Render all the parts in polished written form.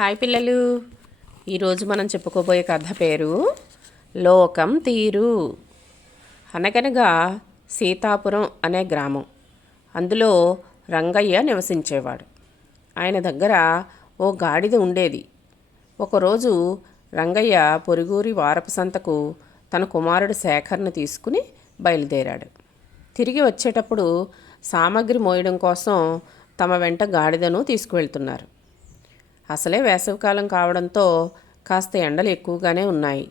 Hi పిల్లలు, ఈరోజు మనం చెప్పుకోబోయే కథ పేరు లోకం తీరు. అనగనగా సీతాపురం అనే గ్రామం. అందులో రంగయ్య నివసించేవాడు. ఆయన దగ్గర ఓ గాడిద ఉండేది. ఒకరోజు రంగయ్య పొరుగురి వారపు సంతకు తన కుమారుడు శేఖర్ను తీసుకుని బయలుదేరాడు. తిరిగి వచ్చేటప్పుడు సామగ్రి మోయడం కోసం తమ వెంట గాడిదను తీసుకువెళ్తున్నారు. అసలే వేసవికాలం కావడంతో కాస్త ఎండలు ఎక్కువగానే ఉన్నాయి.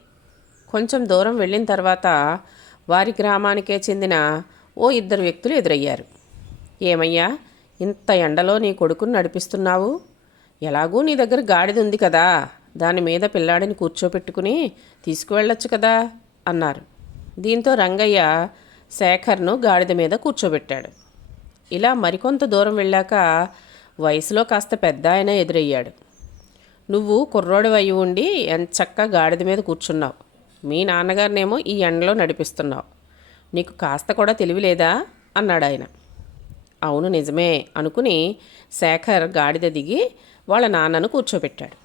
కొంచెం దూరం వెళ్ళిన తర్వాత వారి గ్రామానికే చెందిన ఓ ఇద్దరు వ్యక్తులు ఎదురయ్యారు. ఏమయ్యా, ఇంత ఎండలో నీ కొడుకుని నడిపిస్తున్నావు? ఎలాగూ నీ దగ్గర గాడిద ఉంది కదా, దాని మీద పిల్లాడిని కూర్చోపెట్టుకుని తీసుకువెళ్ళొచ్చు కదా అన్నారు. దీంతో రంగయ్య శేఖర్ను గాడిద మీద కూర్చోబెట్టాడు. ఇలా మరికొంత దూరం వెళ్ళాక వయసులో కాస్త పెద్ద ఆయన ఎదురయ్యాడు. నువ్వు కుర్రోడు అయి ఉండి ఎంచక్కా గాడిద మీద కూర్చున్నావు. మీ నాన్నగారినేమో ఈ ఎండలో నడిపిస్తున్నావు. నీకు కాస్త కూడా తెలివి లేదా అన్నాడు ఆయన. అవును, నిజమే అనుకుని శేఖర్ గాడిద దిగి వాళ్ళ నాన్నను కూర్చోబెట్టాడు.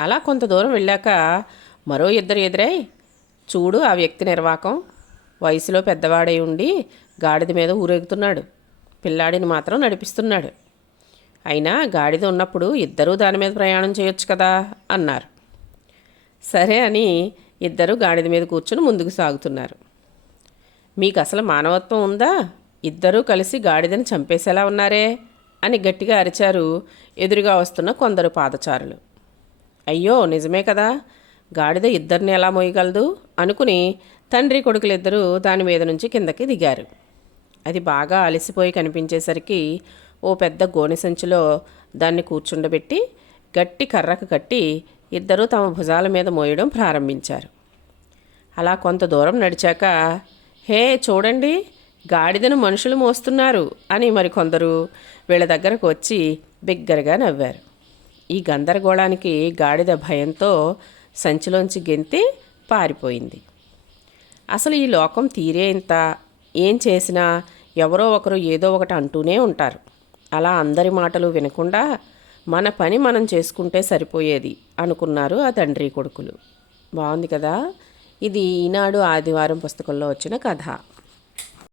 అలా కొంత దూరం వెళ్ళాక మరో ఇద్దరు ఎదురై, చూడు ఆ వ్యక్తి నిర్వాకం, వయసులో పెద్దవాడై ఉండి గాడిద మీద ఊరేగుతున్నాడు, పిల్లాడిని మాత్రం నడిపిస్తున్నాడు. అయినా గాడిద ఉన్నప్పుడు ఇద్దరూ దాని మీద ప్రయాణం చేయొచ్చు కదా అన్నారు. సరే అని ఇద్దరు గాడిద మీద కూర్చుని ముందుకు సాగుతున్నారు. మీకు అసలు మానవత్వం ఉందా? ఇద్దరూ కలిసి గాడిదని చంపేసేలా ఉన్నారే అని గట్టిగా అరిచారు ఎదురుగా వస్తున్న కొందరు పాదచారులు. అయ్యో నిజమే కదా, గాడిద ఇద్దరిని ఎలా మోయగలదు అనుకుని తండ్రి కొడుకులిద్దరూ దాని మీద నుంచి కిందకి దిగారు. అది బాగా అలసిపోయి కనిపించేసరికి ఓ పెద్ద గోనె సంచిలో దాన్ని కూర్చుండబెట్టి గట్టి కర్రకు కట్టి ఇద్దరూ తమ భుజాల మీద మోయడం ప్రారంభించారు. అలా కొంత దూరం నడిచాక, హే చూడండి, గాడిదను మనుషులు మోస్తున్నారు అని మరికొందరు వీళ్ళ దగ్గరకు వచ్చి బిగ్గరగా నవ్వారు. ఈ గందరగోళానికి గాడిద భయంతో సంచిలోంచి గెంతి పారిపోయింది. అసలు ఈ లోకం తీరే ఇంత, ఏం చేసినా ఎవరో ఒకరు ఏదో ఒకటి అంటూనే ఉంటారు. అలా అందరి మాటలు వినకుండా మన పని మనం చేసుకుంటే సరిపోయేది అనుకున్నారు ఆ తండ్రి కొడుకులు. బాగుంది కదా. ఇది ఈనాడు ఆదివారం పుస్తకంలో వచ్చిన కథ.